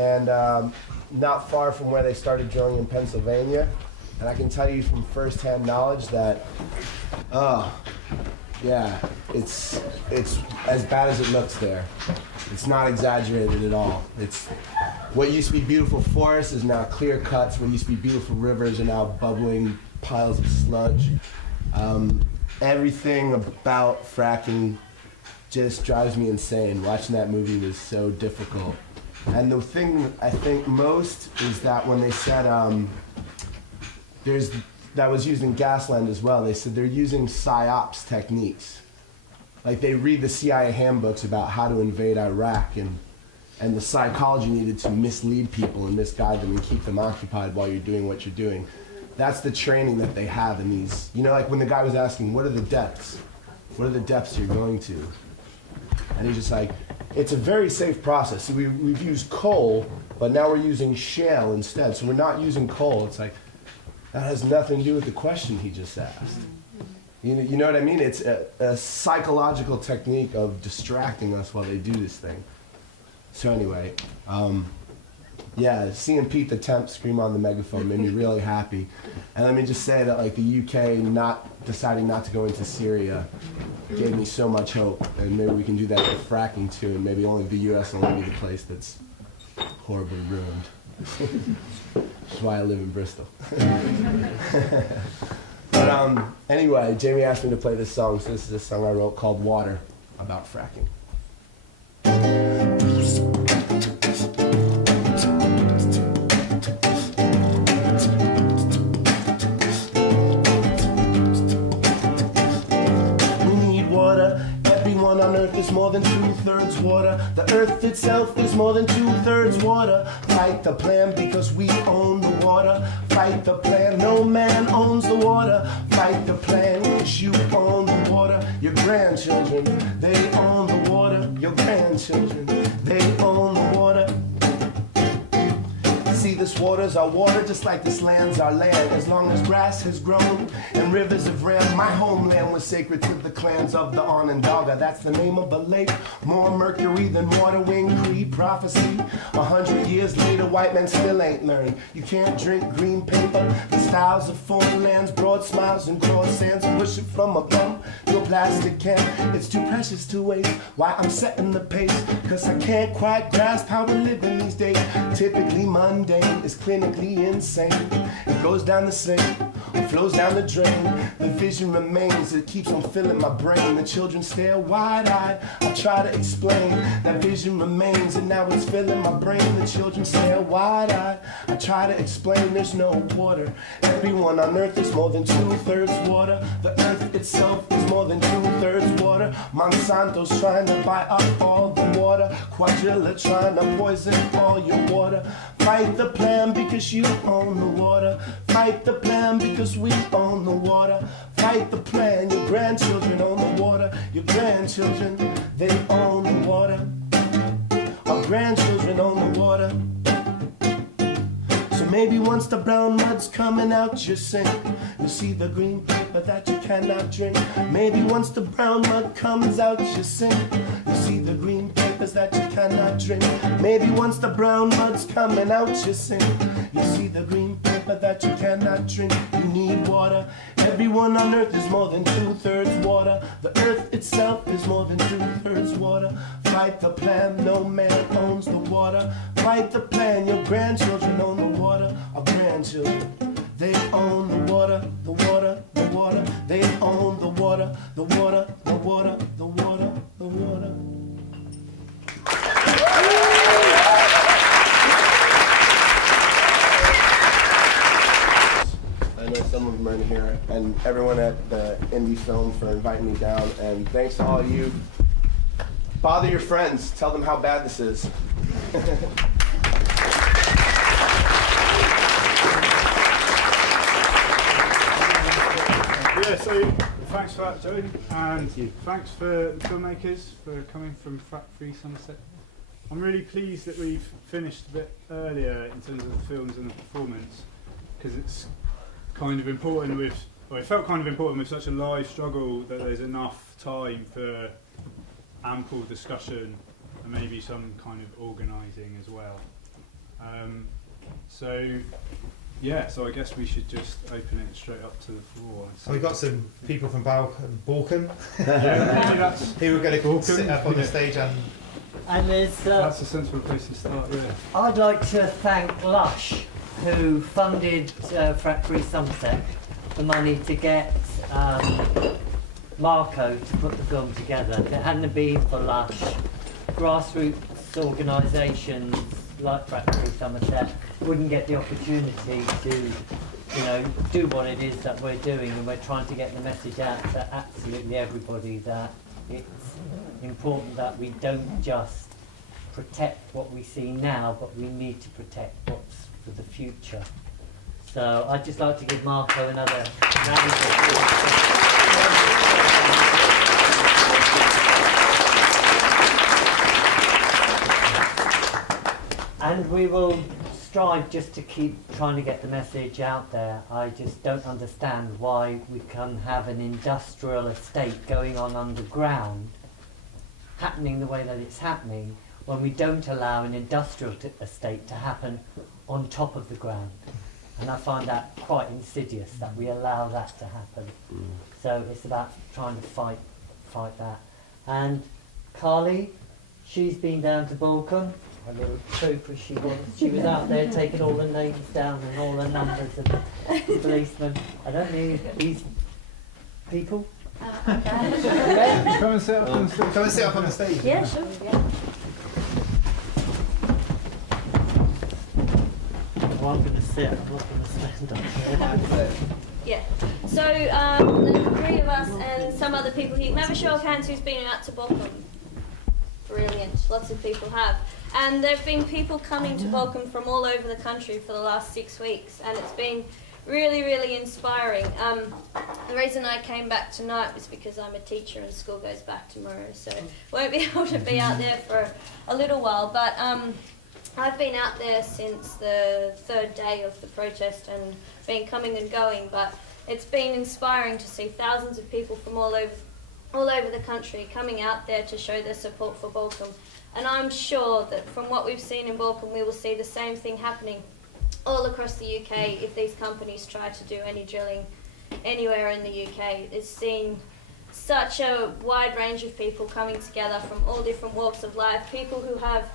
and not far from where they started drilling in Pennsylvania. And I can tell you from firsthand knowledge that, yeah, it's as bad as it looks there. It's not exaggerated at all. It's what used to be beautiful forests is now clear cuts. What used to be beautiful rivers are now bubbling piles of sludge. Everything about fracking just drives me insane. Watching that movie was so difficult. And the thing I think most is that when they said that was used in Gasland as well, they said they're using PSYOPs techniques. Like they read the CIA handbooks about how to invade Iraq, and the psychology needed to mislead people and misguide them and keep them occupied while you're doing what you're doing. That's the training that they have in these, you know, like when the guy was asking, what are the depths? What are the depths you're going to? And he's just like, it's a very safe process. So we've used coal, but now we're using shale instead. So we're not using coal. It's like, that has nothing to do with the question he just asked. You know what I mean? It's a psychological technique of distracting us while they do this thing. So anyway, yeah, seeing Pete the Temp scream on the megaphone made me really happy. And let me just say that like the UK deciding not to go into Syria gave me so much hope. And maybe we can do that with fracking too, and maybe only the US will only be the place that's horribly ruined. That's why I live in Bristol. But anyway, Jamie asked me to play this song, so this is a song I wrote called Water, about fracking. On Earth is more than 2/3 water. The Earth itself is more than 2/3 water. Fight the plan because we own the water. Fight the plan, no man owns the water. Fight the plan because you own the water. Your grandchildren, they own the water. Your grandchildren, they own the water. See, this water's our water, just like this land's our land. As long as grass has grown and rivers have ran, my homeland was sacred to the clans of the Onondaga. That's the name of the lake. More mercury than water, wing creed prophecy. 100 years later, white men still ain't learned. You can't drink green paper. The styles of foreign lands, broad smiles and croissants. Push it from a bum to a plastic can. It's too precious to waste. Why I'm setting the pace? Cause I can't quite grasp how we're living these days. Typically mundane is clinically insane. It goes down the sink, it flows down the drain. The vision remains, it keeps on filling my brain. The children stare wide-eyed, I try to explain. That vision remains and now it's filling my brain. The children stare wide-eyed, I try to explain. There's no water. Everyone on Earth is more than 2/3 water. The Earth itself is more than 2/3 water. Monsanto's trying to buy up all the water. Quadrilla trying to poison all your water. Fight the plan because you own the water. Fight the plan because we own the water. Fight the plan, your grandchildren own the water. Your grandchildren, they own the water. Our grandchildren own the water. So maybe once the brown mud's coming out your sink, you'll see the green paper that you cannot drink. Maybe once the brown mud comes out your sink, you'll see the green papers that you cannot drink. Maybe once the brown mud's coming out your sink, you'll see the green paper that you cannot drink. You need water. Everyone on Earth is more than 2/3 water. The Earth itself is more than 2/3 water. Fight the plan, no man owns the water. Fight the plan, your grandchildren own the water. Our grandchildren, they own the water, the water, the water. They own the water, the water, the water, the water, the water. I know some of them are in here, and everyone at the Indie Film for inviting me down, and thanks to all of you. Bother your friends, tell them how bad this is. Yeah, so thanks for that, Joe, and thanks for the filmmakers for coming from Frack Free Somerset. I'm really pleased that we've finished a bit earlier in terms of the films and the performance, because it's kind of important it felt kind of important with such a live struggle that there's enough time for ample discussion and maybe some kind of organising as well. So I guess we should just open it straight up to the floor. So we've got some people from Balkan Who were going to sit up on the stage And that's a sensible place to start, really. I'd like to thank Lush, who funded Frack Free Somerset, the money to get Marco to put the film together. If it hadn't been for Lush, grassroots organisations like Frack Free Somerset wouldn't get the opportunity to, do what it is that we're doing, and we're trying to get the message out to absolutely everybody that it's important that we don't just protect what we see now, but we need to protect what's for the future. So I'd just like to give Marco another round of applause. And we will strive just to keep trying to get the message out there. I just don't understand why we can have an industrial estate going on underground, happening the way that it's happening, when we don't allow an industrial estate to happen on top of the ground. And I find that quite insidious that we allow that to happen. So it's about trying to fight that. And Carly, she's been down to Balkan. A little trooper she was. She was out there taking all the names down and all the numbers of the policemen. I don't know these people. Yeah. Come and sit up on the stage. Come and sit up on the stage. Yeah, sure. Yeah. Well, I'm going to sit. I'm not going to stand up there. Yeah. So the three of us and some other people here. Can I have a show of hands who's been out to Balkan? Brilliant. Lots of people have. And there have been people coming to Balkan from all over the country for the last 6 weeks, and it's been really, really inspiring. The reason I came back tonight was because I'm a teacher and school goes back tomorrow, so won't be able to be out there for a little while. But I've been out there since the third day of the protest and been coming and going, but it's been inspiring to see thousands of people from all over the country coming out there to show their support for Balkan. And I'm sure that from what we've seen in Balkan, we will see the same thing happening all across the UK if these companies try to do any drilling anywhere in the UK. It's seen such a wide range of people coming together from all different walks of life, people who have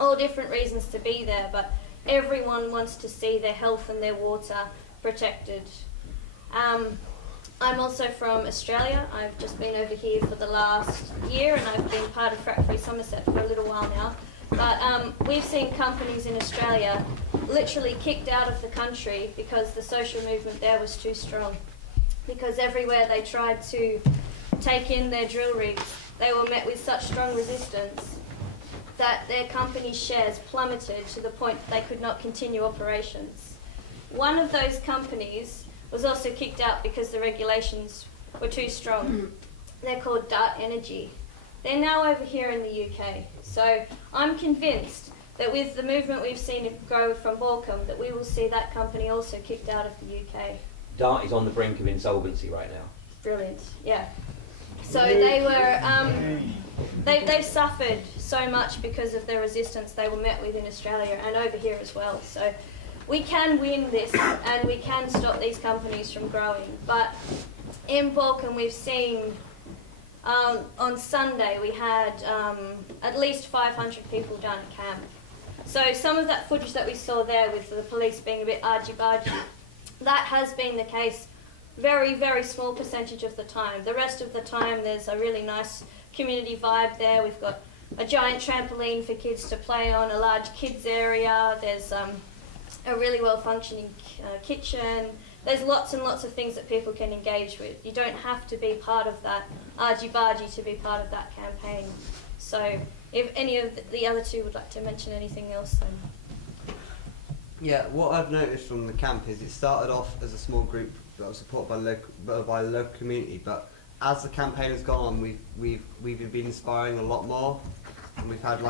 all different reasons to be there, but everyone wants to see their health and their water protected. I'm also from Australia. I've just been over here for the last year, and I've been part of Frack Free Somerset for a little while now. But we've seen companies in Australia literally kicked out of the country because the social movement there was too strong. Because everywhere they tried to take in their drill rigs, they were met with such strong resistance that their company's shares plummeted to the point that they could not continue operations. One of those companies was also kicked out because the regulations were too strong. They're called Dart Energy. They're now over here in the UK. So I'm convinced that with the movement we've seen it grow from Balkan, that we will see that company also kicked out of the UK. Dart is on the brink of insolvency right now. Brilliant, yeah. So they were, they've suffered so much because of the resistance they were met with in Australia and over here as well. So we can win this and we can stop these companies from growing. But in Balkan we've seen, on Sunday we had at least 500 people down at camp. So some of that footage that we saw there with the police being a bit argy-bargy, that has been the case very, very small percentage of the time. The rest of the time there's a really nice community vibe there. We've got a giant trampoline for kids to play on, a large kids area, there's a really well functioning kitchen. There's lots and lots of things that people can engage with. You don't have to be part of that argy-bargy to be part of that campaign. So if any of the other two would like to mention anything else, then. Yeah, what I've noticed from the camp is it started off as a small group that was supported by the local community, but as the campaign has gone on, we've been inspiring a lot more, and we've had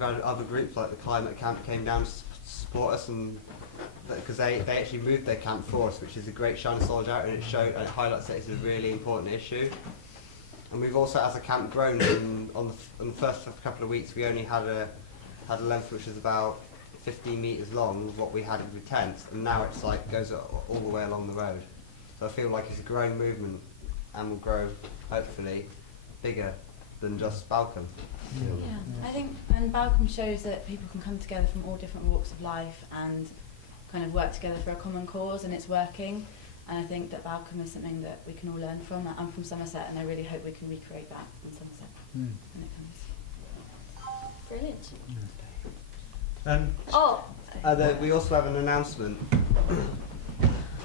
other groups like the climate camp came down to support us, and because they actually moved their camp for us, which is a great shine of solidarity, and it highlights that it's a really important issue. And we've also, as a camp, grown. On the first couple of weeks, we only had a length which is about 15 metres long, what we had with tents, and now it's like goes all the way along the road. So I feel like it's a growing movement and will grow, hopefully, bigger than just Balcombe. Yeah, I think, and Balcombe shows that people can come together from all different walks of life and kind of work together for a common cause, and it's working. And I think that Balcombe is something that we can all learn from. I'm from Somerset, and I really hope we can recreate that in Somerset when it comes. Brilliant. Oh, we also have an announcement.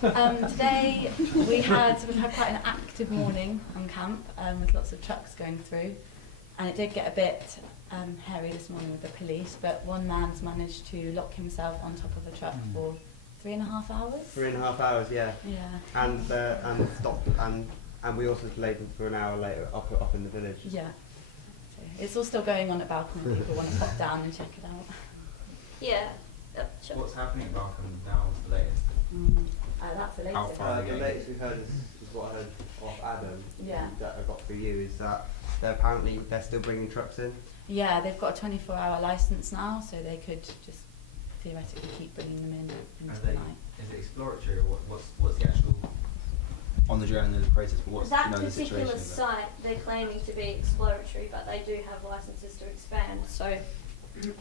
Today we've had quite an active morning on camp with lots of trucks going through, and it did get a bit hairy this morning with the police, but one man's managed to lock himself on top of a truck for 3.5 hours. 3.5 hours, yeah. Yeah. And stopped, and we also delayed them for an hour later up in the village. Yeah. So it's all still going on at Balcombe. People want to pop down and check it out. Yeah. Sure. What's happening at Balcombe now is the latest? That's the How latest. far are they The going? latest we've heard is what I heard off Adam. Yeah. That I got for you is that they're still bringing trucks in. Yeah, they've got a 24-hour licence now, so they could just theoretically keep bringing them in into the night. Is it exploratory or what's the actual on the journey of the process? But what's That the particular situation? site, they're claiming to be exploratory, but they do have licenses to expand. So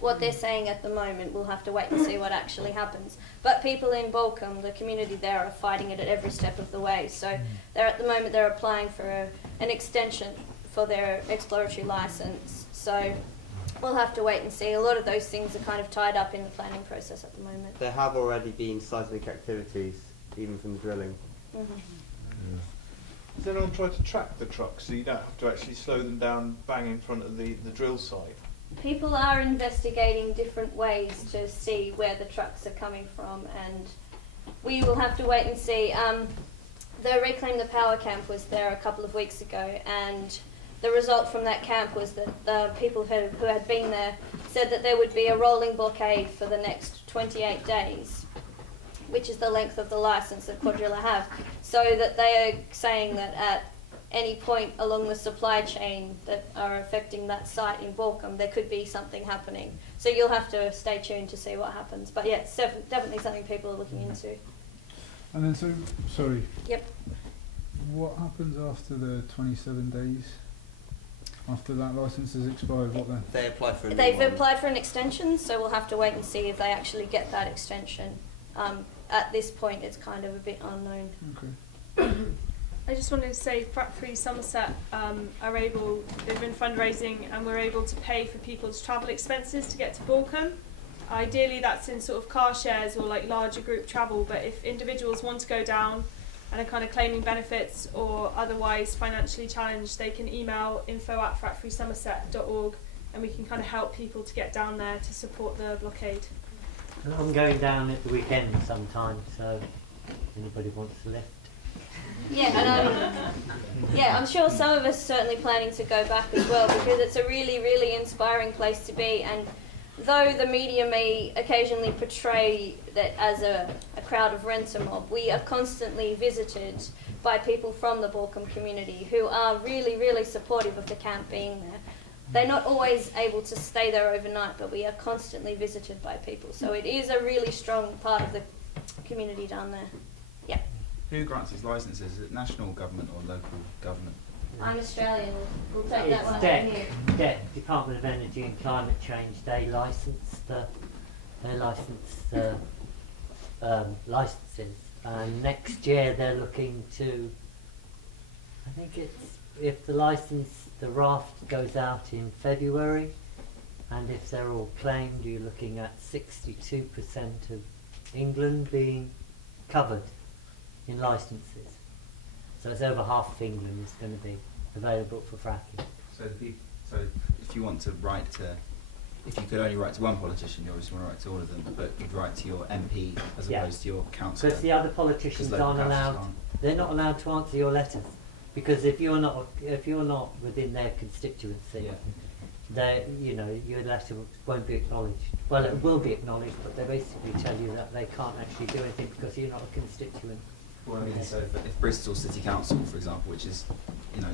what they're saying at the moment, we'll have to wait and see what actually happens. But people in Balcombe, the community there, are fighting it at every step of the way. So at the moment they're applying for an extension for their exploratory licence. So we'll have to wait and see. A lot of those things are kind of tied up in the planning process at the moment. There have already been seismic activities, even from the drilling. Has anyone tried to track the trucks so you don't have to actually slow them down bang in front of the drill site? People are investigating different ways to see where the trucks are coming from, and we will have to wait and see. The Reclaim the Power camp was there a couple of weeks ago, and the result from that camp was that the people who had been there said that there would be a rolling blockade for the next 28 days, which is the length of the licence that Quadrilla have. So that they are saying that at any point along the supply chain that are affecting that site in Balcombe, there could be something happening. So you'll have to stay tuned to see what happens. But yeah, it's definitely something people are looking into. And then, sorry. Yep. What happens after the 27 days? After that licence has expired, what then? They apply for a new They've one. applied for an extension, so we'll have to wait and see if they actually get that extension. At this point, it's kind of a bit unknown. Okay. I just wanted to say Frack Free Somerset they've been fundraising and we're able to pay for people's travel expenses to get to Balcombe. Ideally that's in sort of car shares or like larger group travel, but if individuals want to go down and are kind of claiming benefits or otherwise financially challenged, they can email info@frackfreesomerset.org and we can kind of help people to get down there to support the blockade. And I'm going down at the weekend sometime, so if anybody wants to lift. Yeah, and I'm sure some of us are certainly planning to go back as well, because it's a really, really inspiring place to be. And though the media may occasionally portray that as a crowd of renter mob, we are constantly visited by people from the Balcombe community who are really, really supportive of the camp being there. They're not always able to stay there overnight, but we are constantly visited by people. So it is a really strong part of the community down there. Yeah. Who grants these licenses? Is it national government or local government? I'm Australian. We'll take that one It's over here. DEC, Department of Energy and Climate Change. They license the licenses, and next year they're looking to. I think it's if the raft goes out in February, and if they're all claimed, you're looking at 62% of England being covered in licences. So it's over half of England is going to be available for fracking. So if you want to write to, if you could only write to one politician, you obviously want to write to all of them, but you'd write to your MP as opposed to your councillor. Because the other politicians local aren't councillors allowed. They're not allowed to answer your letters, because if you're not within their constituency, your letter won't be acknowledged. Well, it will be acknowledged, but they basically tell you that they can't actually do anything because you're not a constituent. Well, I mean, so if Bristol City Council, for example, which is,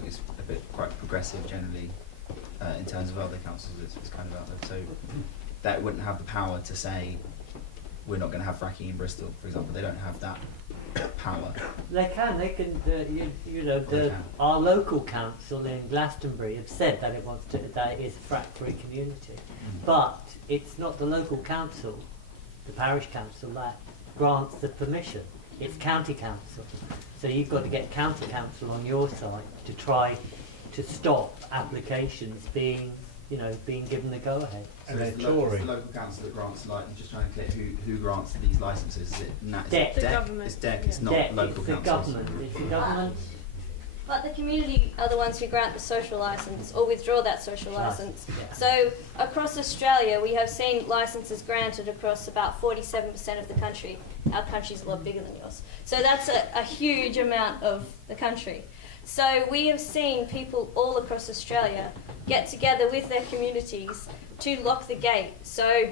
is a bit quite progressive generally in terms of other councils, it's kind of out there. So that wouldn't have the power to say we're not going to have fracking in Bristol, for example. They don't have that power. They can. You know, They can. our local council in Glastonbury have said that that it is a frack-free community, but it's not the local council, the parish council, that grants the permission. It's county council. So you've got to get county council on your side to try to stop applications being given the go-ahead. So it's the local council that grants, like, I'm just trying to clear who grants these licences. Is it DEC. The government. It's DEC, it's not DEC, local it's the councils. government. It's the government. But the community are the ones who grant the social licence or withdraw that social licence. Yeah. So across Australia, we have seen licences granted across about 47% of the country. Our country's a lot bigger than yours. So that's a huge amount of the country. So we have seen people all across Australia get together with their communities to lock the gate. So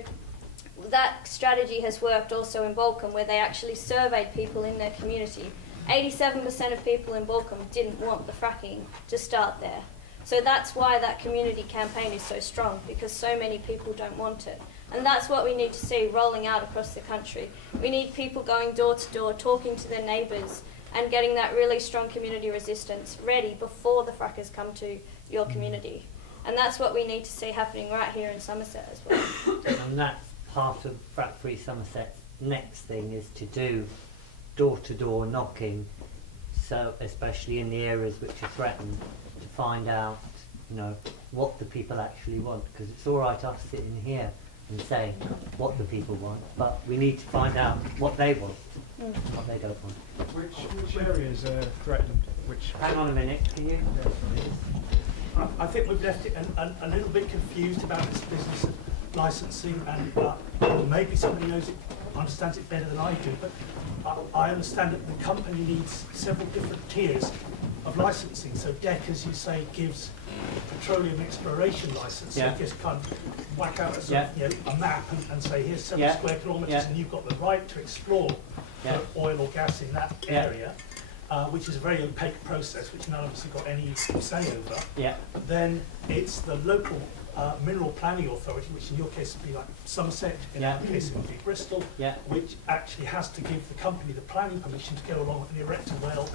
that strategy has worked also in Balcombe, where they actually surveyed people in their community. 87% of people in Balcombe didn't want the fracking to start there. So that's why that community campaign is so strong, because so many people don't want it. And that's what we need to see rolling out across the country. We need people going door to door, talking to their neighbours, and getting that really strong community resistance ready before the frackers come to your community. And that's what we need to see happening right here in Somerset as well. And that's part of Frack Free Somerset's next thing, is to do door-to-door knocking, so especially in the areas which are threatened, to find out, what the people actually want. Because it's all right us sitting here and saying what the people want, but we need to find out what they want, what they don't want. Which areas are threatened? Hang on a minute, can you? I think we've left it a little bit confused about this business of licensing, and maybe somebody knows it, understands it better than I do, but I understand that the company needs several different tiers of licensing. So DEC, as you say, gives petroleum exploration license. Yeah. So you just kind of whack out a map and say, here's 7 square kilometres, and you've got the right to explore for oil or gas in that area. Which is a very opaque process, which none of us have got any say over. Yeah. Then it's the local mineral planning authority, which in your case would be like Somerset, in our case it would be Bristol, which actually has to give the company the planning permission to go along and erect a well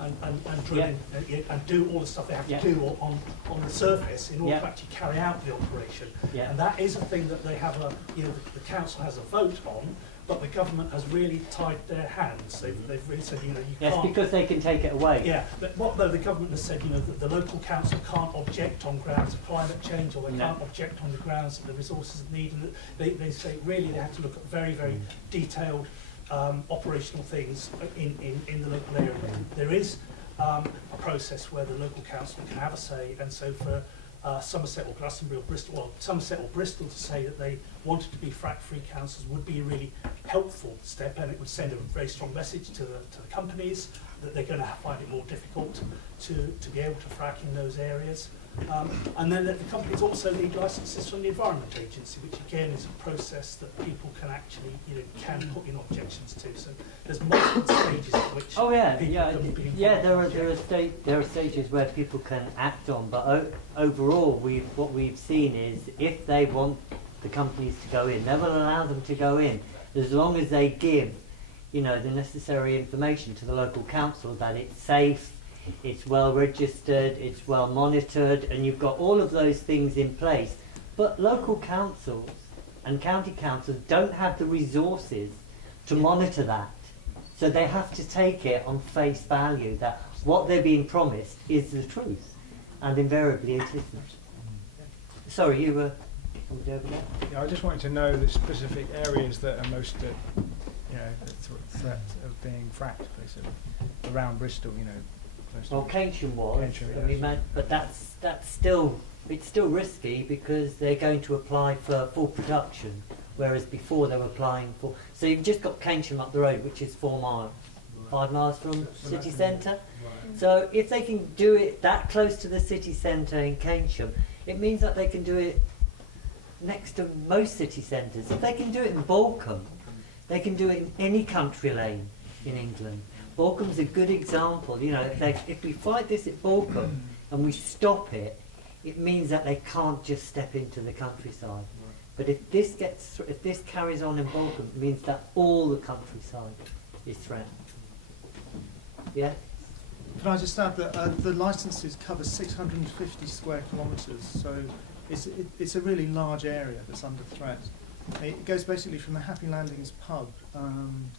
and drill in and do all the stuff they have to do on the surface in order to actually carry out the operation. And that is a thing that they have the council has a vote on. But the government has really tied their hands. They've really said, you yes, can't. because they can take it away. Yeah, but what though the government has said, that the local council can't object on grounds of climate change, or they can't object on the grounds of the resources needed. They say really they have to look at very, very detailed operational things in the local area. There is a process where the local council can have a say, and so for Somerset or Glastonbury or Bristol, well, Somerset or Bristol to say that they wanted to be frack-free councils would be a really helpful step, and it would send a very strong message to the companies that they're going to find it more difficult to be able to frack in those areas. And then the companies also need licences from the Environment Agency, which again is a process that people can actually can put in objections to. So there's multiple stages at which people can be involved. Yeah. There are stages where people can act on, but overall, what we've seen is if they want the companies to go in, they will allow them to go in as long as they give, the necessary information to the local council that it's safe, it's well registered, it's well monitored, and you've got all of those things in place. But local councils and county councils don't have the resources to monitor that. So they have to take it on face value that what they're being promised is the truth, and invariably it isn't. Sorry, you were over there? Yeah, I just wanted to know the specific areas that are most threat of being fracked, basically, around Bristol, Well, Keynsham was, Keynsham, but that's still, it's still risky because they're going to apply for full production, whereas before they were applying for. So you've just got Keynsham up the road, which is 4 miles, 5 miles from city centre. So if they can do it that close to the city centre in Keynsham, it means that they can do it next to most city centres. If they can do it in Balcombe, they can do it in any country lane in England. Balcombe's a good example. If we fight this at Balcombe and we stop it, it means that they can't just step into the countryside. But if this if this carries on in Balcombe, it means that all the countryside is threatened. Yeah? Can I just add that the licences cover 650 square kilometres, so it's a really large area that's under threat. It goes basically from the Happy Landings pub on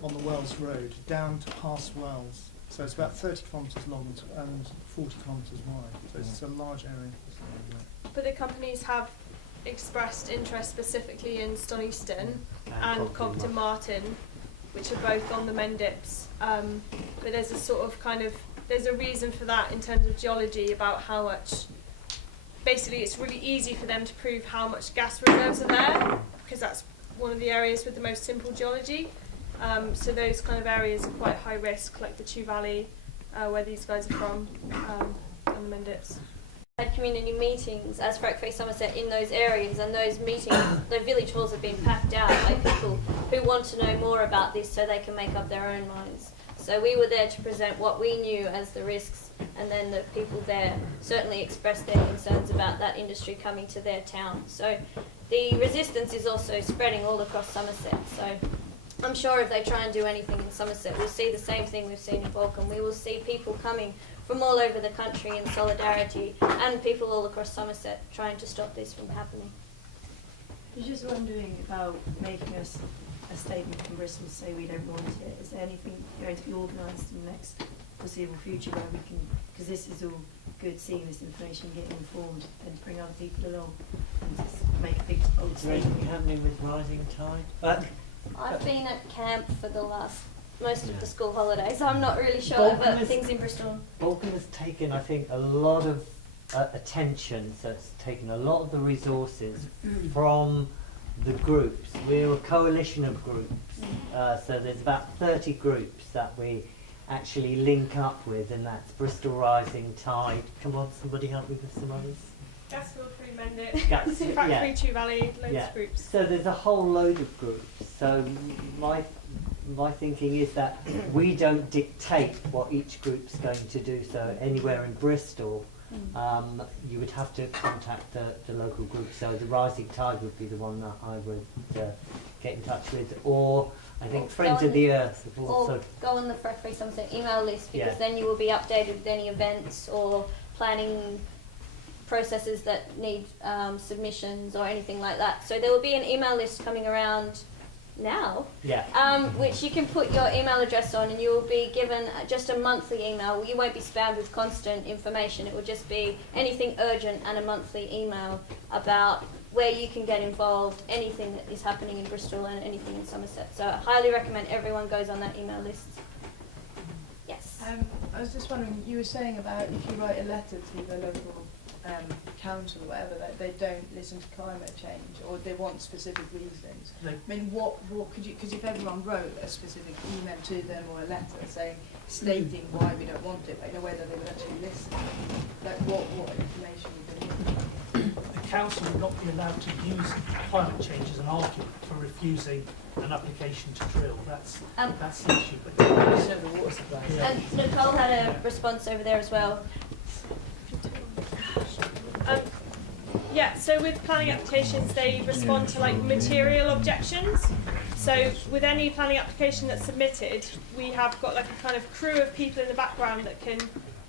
the Wells Road down to past Wells. So it's about 30 kilometres long and 40 kilometres wide. So it's a large area. But the companies have expressed interest specifically in Stonyton and Compton Martin, which are both on the Mendips. But there's a sort of there's a reason for that in terms of geology about how much, basically it's really easy for them to prove how much gas reserves are there, because that's one of the areas with the most simple geology. So those kind of areas are quite high risk, like the Chew Valley, where these guys are from, and the Mendips. Had community meetings as Frack Free Somerset in those areas, and those meetings, the village halls have been packed out by people who want to know more about this so they can make up their own minds. So we were there to present what we knew as the risks, and then the people there certainly expressed their concerns about that industry coming to their town. So the resistance is also spreading all across Somerset. So I'm sure if they try and do anything in Somerset, we'll see the same thing we've seen in Balcombe. We will see people coming from all over the country in solidarity, and people all across Somerset trying to stop this from happening. I was just wondering about making us a statement from Bristol to say we don't want it. Is there anything going to be organised in the next foreseeable future where we can, because this is all good, seeing this information, getting informed, and bring other people along and just make a big old Is there statement? anything happening with Rising Tide? I've been at camp for the most of the school holidays. I'm not really sure about things in Bristol. Balcombe has taken, I think, a lot of attention, so it's taken a lot of the resources from the groups. We're a coalition of groups, so there's about 30 groups that we actually link up with, and that's Bristol Rising Tide. Come on, somebody help me with some others. Gasfield Free Mendips, Frack Free Chew Valley, loads of groups. So there's a whole load of groups. So my thinking is that we don't dictate what each group's going to do. So anywhere in Bristol, you would have to contact the local group. So the Rising Tide would be the one that I would get in touch with, or I think Friends of the Earth. Or go on the Frack Free Somerset email list, because then you will be updated with any events or planning processes that need submissions or anything like that. So there will be an email list coming around now, which you can put your email address on, and you will be given just a monthly email. You won't be spammed with constant information. It will just be anything urgent and a monthly email about where you can get involved, anything that is happening in Bristol and anything in Somerset. So I highly recommend everyone goes on that email list. Yes. I was just wondering, you were saying about if you write a letter to the local council or whatever, that they don't listen to climate change, or they want specific reasons. I mean, what could you, because if everyone wrote a specific email to them or a letter saying, stating why we don't want it, but in a way that they would actually listen, like what information would they need? The council would not be allowed to use climate change as an argument for refusing an application to drill. That's the issue. But the water supply. And Nicole had a response over there as well. So with planning applications, they respond to like material objections. So with any planning application that's submitted, we have got like a kind of crew of people in the background that can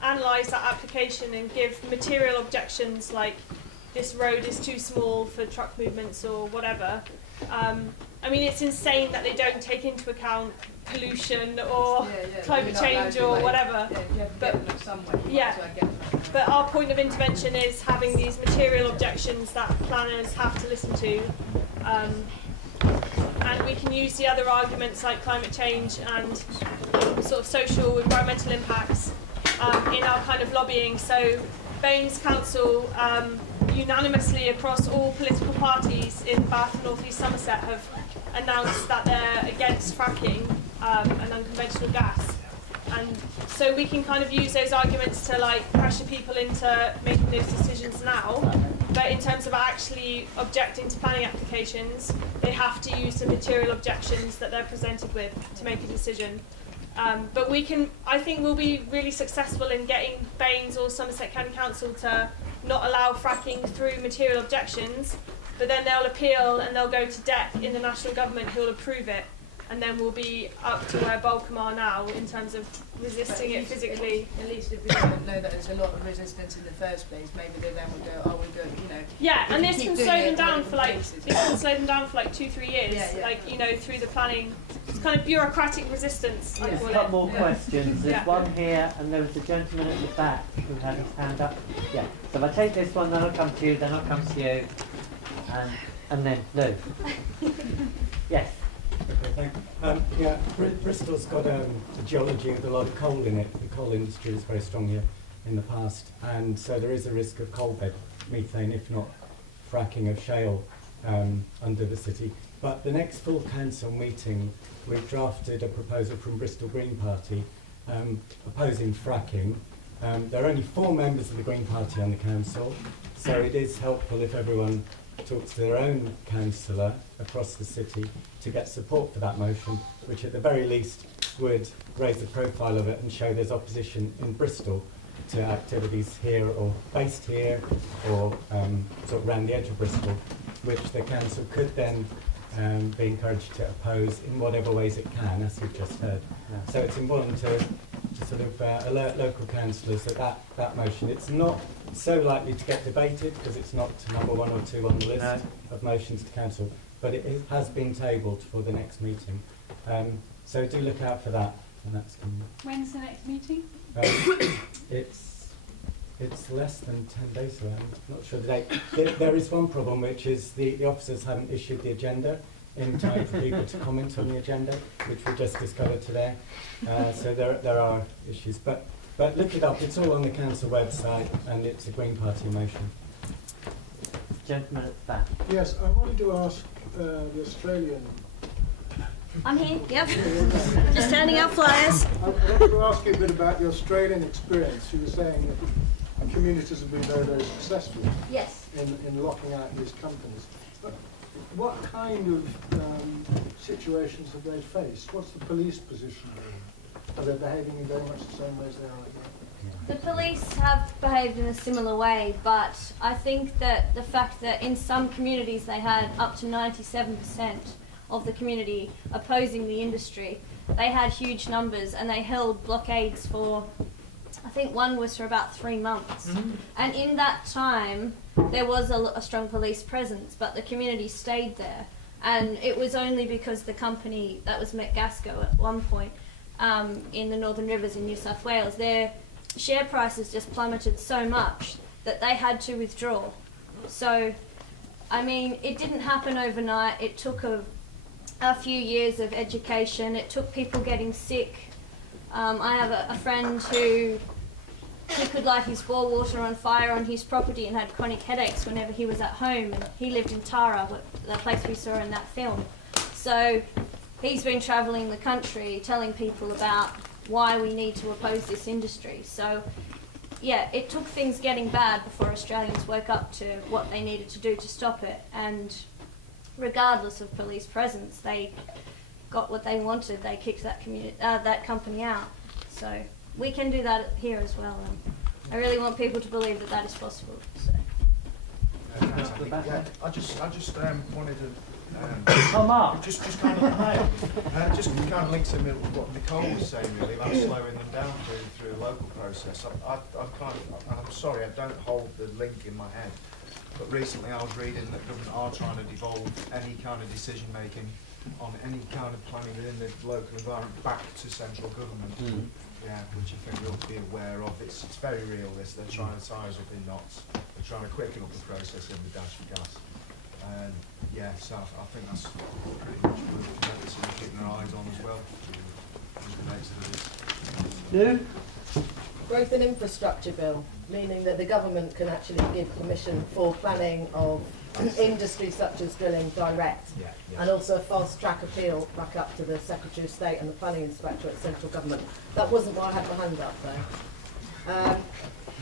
analyse that application and give material objections, like this road is too small for truck movements or whatever. I mean, it's insane that they don't take into account pollution or climate change or whatever. But our point of intervention is having these material objections that planners have to listen to. And we can use the other arguments like climate change and sort of social, environmental impacts in our kind of lobbying. So Baines Council unanimously across all political parties in Bath and North East Somerset have announced that they're against fracking and unconventional gas. And so we can kind of use those arguments to like pressure people into making those decisions now. But in terms of actually objecting to planning applications, they have to use the material objections that they're presented with to make a decision. But I think we'll be really successful in getting Baines or Somerset County Council to not allow fracking through material objections. but then they'll appeal and they'll go to DEC in the national government who'll approve it, and then we'll be up to where Balcombe are now in terms of resisting it physically. At least if we don't know that there's a lot of resistance in the first place, maybe they then would go, oh, we're good, you know. Yeah, and this keep can doing slow it them down in for like places. this can slow them down for like 2-3 years. Yeah, yeah. Like, you know, through the planning. It's kind of bureaucratic resistance, I There's call a it. couple more questions. There's Yeah. one here, and there was a gentleman at the back who had his hand up. Yeah. So if I take this one, then I'll come to you, then I'll come to you, and then Lou. Yes. Yeah, Bristol's got a geology with a lot of coal in it. The coal industry was very strong here in the past, and so there is a risk of coal bed methane, if not fracking of shale under the city. But the next full council meeting, we've drafted a proposal from Bristol Green Party opposing fracking. There are only 4 members of the Green Party on the council, so it is helpful if everyone talks to their own councillor across the city to get support for that motion, which at the very least would raise the profile of it and show there's opposition in Bristol to activities here or based here or sort of around the edge of Bristol, which the council could then be encouraged to oppose in whatever ways it can, as you've just heard. Yeah. So it's important to sort of alert local councillors that motion. It's not so likely to get debated because it's not number 1 or 2 on the list of motions to council, but it has been tabled for the next meeting. So do look out for that. And that's coming. When's the next meeting? It's less than 10 days away. I'm not sure the date. There is one problem, which is the officers haven't issued the agenda in time for people to comment on the agenda, which we just discovered today. So there are issues. But look it up. It's all on the council website, and it's a Green Party motion. Gentleman at the back. Yes, I wanted to ask the Australian. I'm here, yep. Just handing out flyers. I wanted to ask you a bit about the Australian experience. You were saying that communities have been very, very successful Yes. in locking out these companies. But what kind of situations have they faced? What's the police position there? Are they behaving in very much the same way as they are right now? The police have behaved in a similar way, but I think that the fact that in some communities they had up to 97% of the community opposing the industry, they had huge numbers and they held blockades for, I think one was for about 3 months. Mm-hmm. And in that time, there was a strong police presence, but the community stayed there. And it was only because the company, that was Metgasco at one point, in the Northern Rivers in New South Wales, their share prices just plummeted so much that they had to withdraw. So, I mean, it didn't happen overnight. It took a few years of education. It took people getting sick. I have a friend who could light his bore water on fire on his property and had chronic headaches whenever he was at home, and he lived in Tara, the place we saw in that film. So he's been travelling the country telling people about why we need to oppose this industry. So yeah, it took things getting bad before Australians woke up to what they needed to do to stop it, and regardless of police presence, they got what they wanted. They kicked that company out. So we can do that here as well. And I really want people to believe that that is possible. So. Yeah, I just wanted to just kind of link to what Nicole was saying really about slowing them down through a local process. I'm sorry, I don't hold the link in my head. But recently I was reading that government are trying to devolve any kind of decision making on any kind of planning within the local environment back to central government. Yeah, which I think we ought to be aware of. It's very real this. They're trying to tie us up in knots. They're trying to quicken up the process of the dash for gas. Yeah, so I think that's pretty much what we're keeping our eyes on as well. Lou? Growth and infrastructure bill, meaning that the government can actually give permission for planning of industries such as drilling direct, and also a fast track appeal back up to the Secretary of State and the Planning Inspector at central government. That wasn't why I had my hand up though.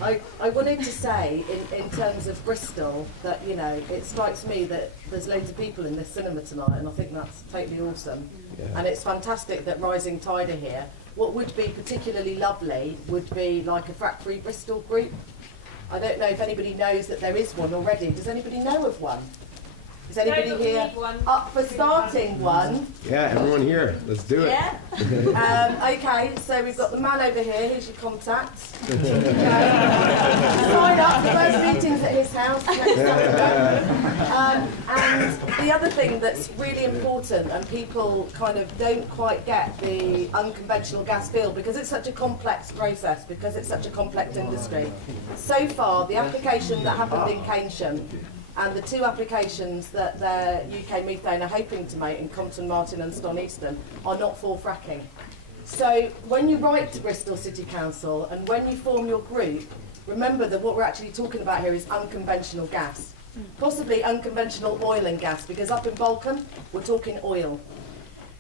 I wanted to say in terms of Bristol that, you know, it strikes me that there's loads of people in this cinema tonight, and I think that's totally awesome. And it's fantastic that Rising Tide are here. What would be particularly lovely would be like a Frack Free Bristol group. I don't know if anybody knows that there is one already. Does anybody know of one? Is anybody No, but we here need one. up for starting one? Yeah, everyone here, let's do it. Yeah? Okay, so we've got the man over here, here's your contact. Sign up, the first meeting's at his house next time. And the other thing that's really important, and people kind of don't quite get the unconventional gas field because it's such a complex process, because it's such a complex industry. So far, the application that happened in Keynsham and the two applications that the UK Methane are hoping to make in Compton Martin and Ston Easton are not for fracking. So when you write to Bristol City Council and when you form your group, remember that what we're actually talking about here is unconventional gas. Possibly unconventional oil and gas, because up in Balcombe, we're talking oil.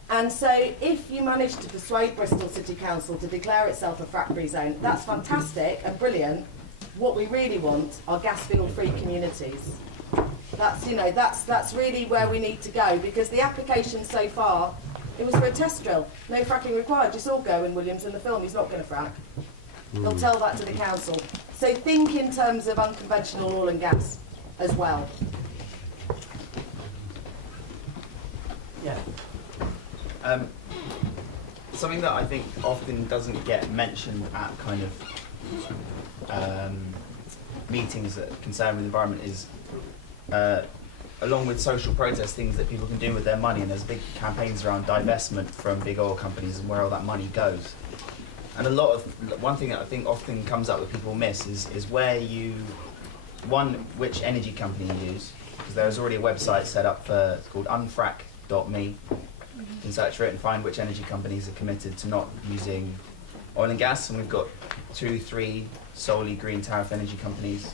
And so if you manage to persuade Bristol City Council to declare itself a frack-free zone, that's fantastic and brilliant. What we really want are gas field-free communities. That's, you know, that's really where we need to go, because the application so far, it was for a test drill. No fracking required. You saw Gerwin Williams in the film, he's not going to frack. They'll tell that to the council. So think in terms of unconventional oil and gas as well. Yeah. Something that I think often doesn't get mentioned at kind of meetings that are concerned with the environment is, along with social protest, things that people can do with their money, and there's big campaigns around divestment from big oil companies and where all that money goes. And one thing that I think often comes up that people miss is where which energy company you use, because there's already a website set up it's called unfrack.me. You can search for it and find which energy companies are committed to not using oil and gas, and we've got 2-3 solely green tariff energy companies.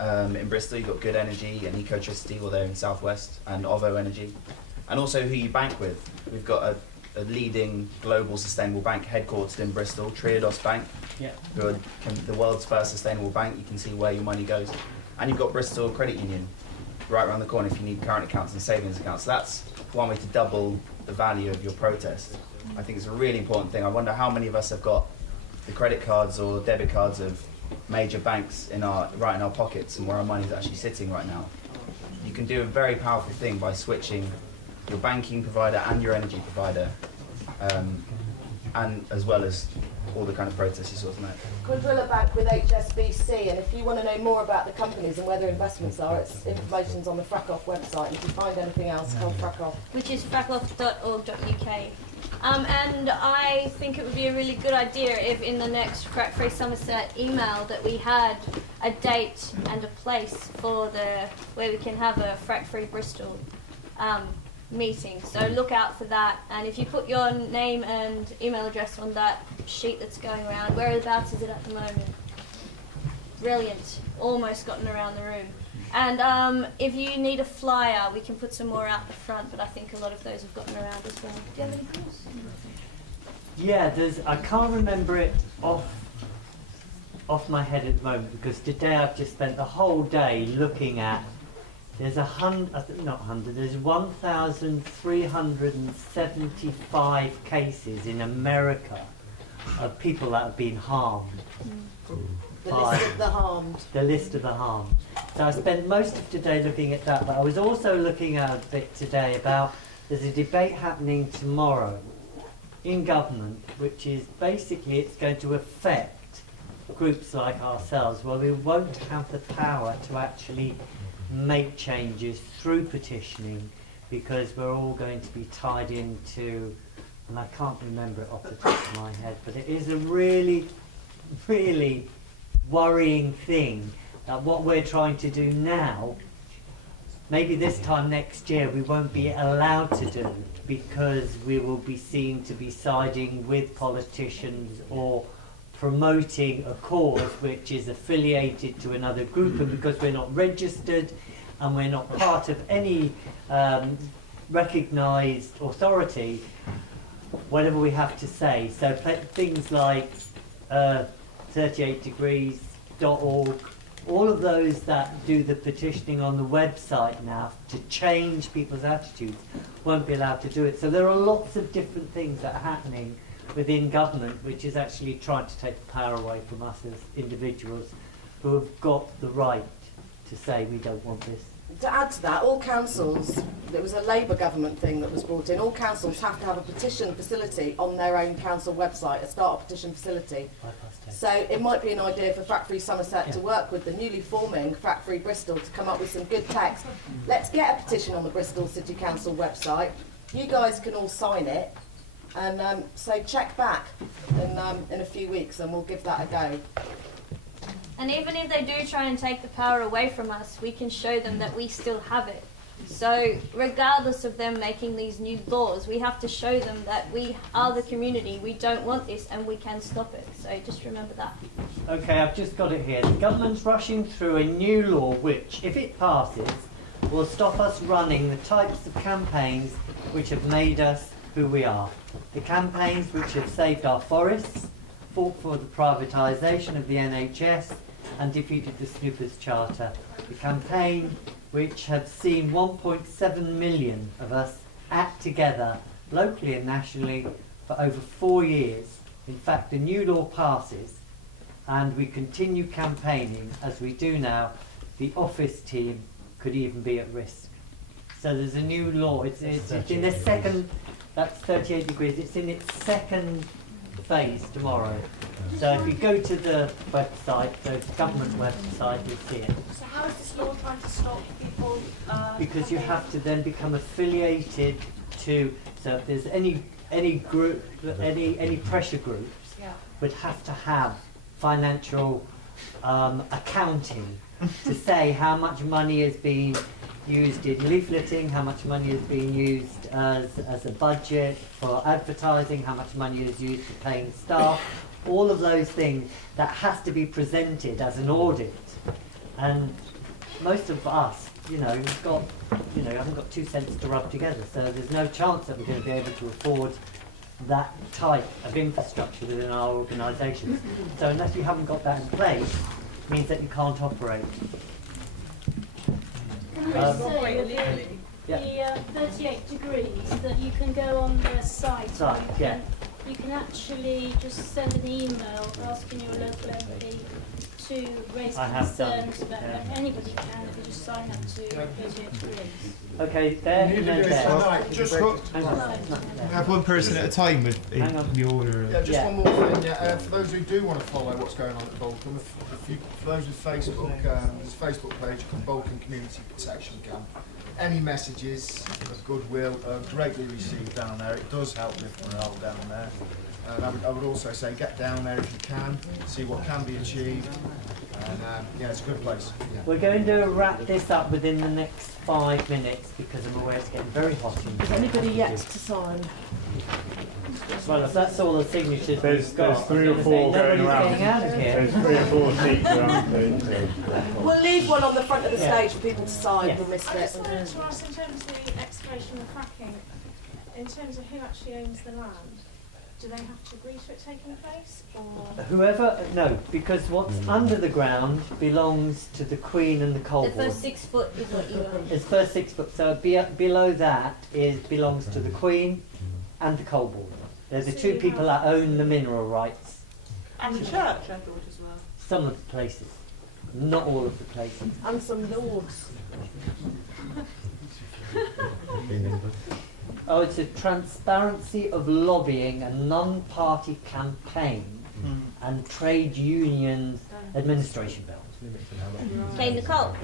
In Bristol, you've got Good Energy and Ecotricity, well, they're in South West, and OVO Energy. And also who you bank with. We've got a leading global sustainable bank headquartered in Bristol, Triodos Bank, who are the world's first sustainable bank. You can see where your money goes. And you've got Bristol Credit Union right around the corner if you need current accounts and savings accounts. So that's one way to double the value of your protest. I think it's a really important thing. I wonder how many of us have got the credit cards or debit cards of major banks right in our pockets, and where our money's actually sitting right now. You can do a very powerful thing by switching your banking provider and your energy provider, and as well as all the kind of protests you saw tonight. Quadrilla Bank with HSBC, and if you want to know more about the companies and where their investments are, information's on the Frack Off website. And if you find anything else, call Frack Off. Which is frackoff.org.uk. And I think it would be a really good idea if in the next Frack Free Somerset email that we had a date and a place for where we can have a Frack Free Bristol meeting. So look out for that, and if you put your name and email address on that sheet that's going around, whereabouts is it at the moment? Brilliant, almost gotten around the room. And if you need a flyer, we can put some more out the front, but I think a lot of those have gotten around as well. Do you have any calls? Yeah, I can't remember it off my head at the moment, because today I've just spent the whole day looking at, there's 1,375 cases in America of people that have been harmed. The list of the harmed. The list of the harmed. So I spent most of today looking at that, but I was also looking at a bit today about, there's a debate happening tomorrow in government, which is basically it's going to affect groups like ourselves, where we won't have the power to actually make changes through petitioning, because we're all going to be tied into, and I can't remember it off the top of my head, but it is a really, really worrying thing that what we're trying to do now, maybe this time next year we won't be allowed to do, because we will be seen to be siding with politicians or promoting a cause which is affiliated to another group, and because we're not registered and we're not part of any recognised authority, whatever we have to say. So things like 38degrees.org, all of those that do the petitioning on the website now to change people's attitudes won't be allowed to do it. So there are lots of different things that are happening within government, which is actually trying to take the power away from us as individuals who have got the right to say we don't want this. to add to that, all councils, there was a Labour government thing that was brought in, all councils have to have a petition facility on their own council website, a starter petition facility. So it might be an idea for Frack Free Somerset to work with the newly forming Frack Free Bristol to come up with some good text. Let's get a petition on the Bristol City Council website. You guys can all sign it, and so check back in a few weeks, and we'll give that a go. And even if they do try and take the power away from us, we can show them that we still have it. So regardless of them making these new laws, we have to show them that we are the community, we don't want this, and we can stop it. So just remember that. Okay, I've just got it here. The government's rushing through a new law which, if it passes, will stop us running the types of campaigns which have made us who we are. The campaigns which have saved our forests, fought for the privatisation of the NHS, and defeated the Snoopers Charter. The campaign which have seen 1.7 million of us act together, locally and nationally, for over 4 years. In fact, the new law passes, and we continue campaigning as we do now, the office team could even be at risk. So there's a new law. It's in the second, that's 38 degrees, it's in its second phase tomorrow. So if you go to the website, the government website, you'll see it. So how is this law trying to stop people? Because you have to then become affiliated to, so if there's any group, any pressure groups, would have to have financial accounting to say how much money is being used in leafleting, how much money is being used as a budget for advertising, how much money is used for paying staff, all of those things that has to be presented as an audit. And most of us, we've got, haven't got 2 cents to rub together, so there's no chance that we're going to be able to afford that type of infrastructure within our organisations. So unless you haven't got that in place, it means that you can't operate. The 38 degrees, that you can go on the site, you can actually just send an email asking your local MP to raise concerns about it. Anybody can if you just sign up to 38 degrees. Okay, there and then there. Just have one person at a time with the order. Yeah, just one more thing. For those who do want to follow what's going on at Bolton, for those with Facebook, there's a Facebook page called Bolton Community Protection Camp. Any messages of goodwill are greatly received down there. It does help lift morale down there. And I would also say get down there if you can, see what can be achieved. And it's a good place. Yeah. We're going to wrap this up within the next 5 minutes because I'm aware it's getting very hot in here. Is anybody yet to sign? Well, if that's all the signatures there's 3 or 4 going around. There's 3 or 4 seats around. We'll leave one on the front of the stage for people to sign who missed I it. just wanted to ask, in terms of the excavation and fracking, in terms of who actually owns the land, do they have to agree to it taking place, or...? No, because what's under the ground belongs to the Queen and the coal The board. first 6 foot is what you own. It's first 6 foot, so below that belongs to the Queen and the coal board. They're the 2 people that own the mineral rights. And the church, I thought, as well. Some of the places, not all of the places. And some lords. Oh, it's a transparency of lobbying and non-party campaign and trade unions administration bill. Okay, Nicole.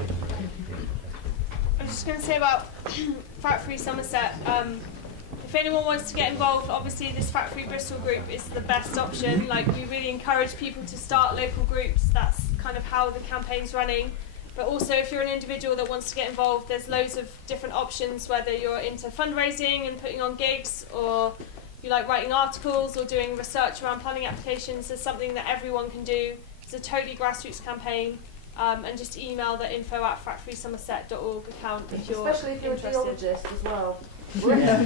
I was just going to say about Frack Free Somerset. If anyone wants to get involved, obviously this Frack Free Bristol group is the best option. Like, we really encourage people to start local groups. That's kind of how the campaign's running. But also, if you're an individual that wants to get involved, there's loads of different options, whether you're into fundraising and putting on gigs, or you like writing articles or doing research around planning applications. There's something that everyone can do. It's a totally grassroots campaign. And just email the info@frackfreesomerset.org account if you're Especially if you're interested. a geologist as well. Yeah.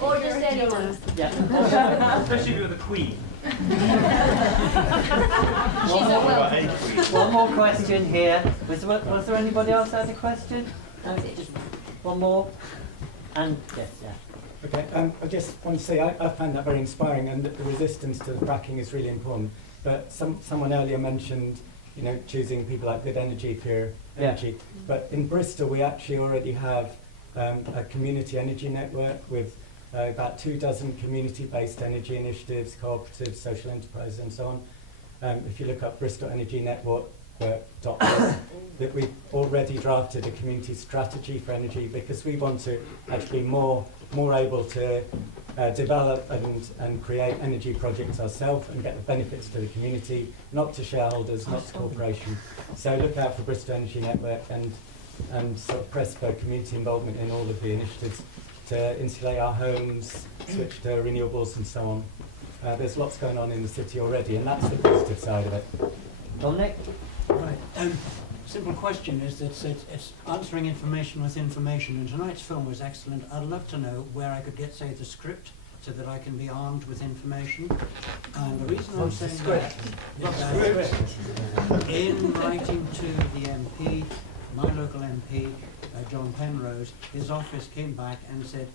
Or just anyone. Especially if you're the Queen. One more question here. Was there anybody else that had a question? No, just one more. And yes, Okay, I just want to say I found that very inspiring, and that the resistance to the fracking is really important. But someone earlier mentioned, you know, choosing people like Good Energy for your energy. But in Bristol, we actually already have a community energy network with about 24 community-based energy initiatives, cooperatives, social enterprises, and so on. If you look up Bristol Energy Network, that we've already drafted a community strategy for energy, because we want to actually be more able to develop and create energy projects ourselves and get the benefits to the community, not to shareholders, not to corporations. So look out for Bristol Energy Network and sort of press for community involvement in all of the initiatives to insulate our homes, switch to renewables and so on. There's lots going on in the city already, and that's the positive side of it. Dominic? Right. Simple question is that it's answering information with information, and tonight's film was excellent. I'd love to know where I could get, say, the script so that I can be armed with information. And the reason I'm saying that, in writing to the MP, my local MP, John Penrose, his office came back and said,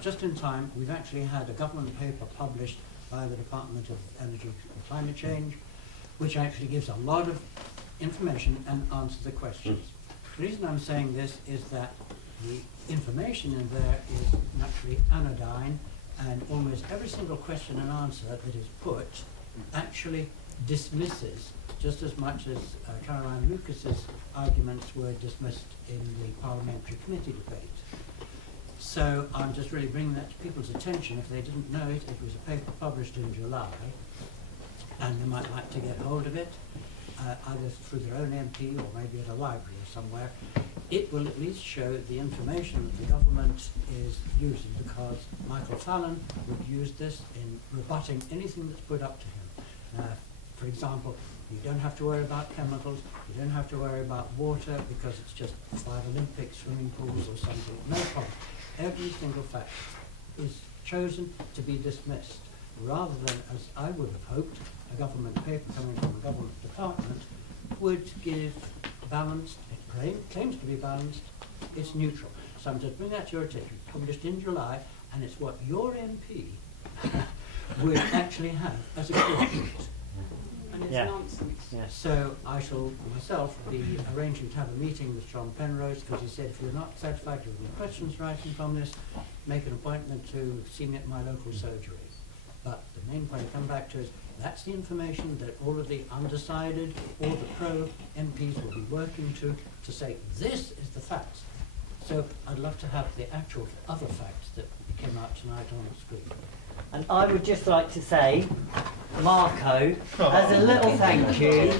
just in time, we've actually had a government paper published by the Department of Energy and Climate Change, which actually gives a lot of information and answers the questions. The reason I'm saying this is that the information in there is naturally anodyne, and almost every single question and answer that is put actually dismisses, just as much as Caroline Lucas's arguments were dismissed in the parliamentary committee debate. So I'm just really bringing that to people's attention. If they didn't know it, it was a paper published in July, and they might like to get hold of it, either through their own MP or maybe at a library or somewhere. It will at least show the information that the government is using, because Michael Fallon would use this in rebutting anything that's put up to him. For example, you don't have to worry about chemicals, you don't have to worry about water because it's just 5 Olympic swimming pools or something. No problem. Every single fact is chosen to be dismissed, rather than, as I would have hoped, a government paper coming from a government department would give balanced, it claims to be balanced, it's neutral. So I'm just bringing that to your attention. Published in July, and it's what your MP would actually have as a question. And it's nonsense. So I shall myself be arranging to have a meeting with John Penrose, because he said if you're not satisfied with the questions writing from this, make an appointment to see me at my local surgery. But the main point I come back to is that's the information that all of the undecided or the pro MPs will be working to say this is the facts. So I'd love to have the actual other facts that came out tonight on the screen. And I would just like to say, Marco, as a little thank you,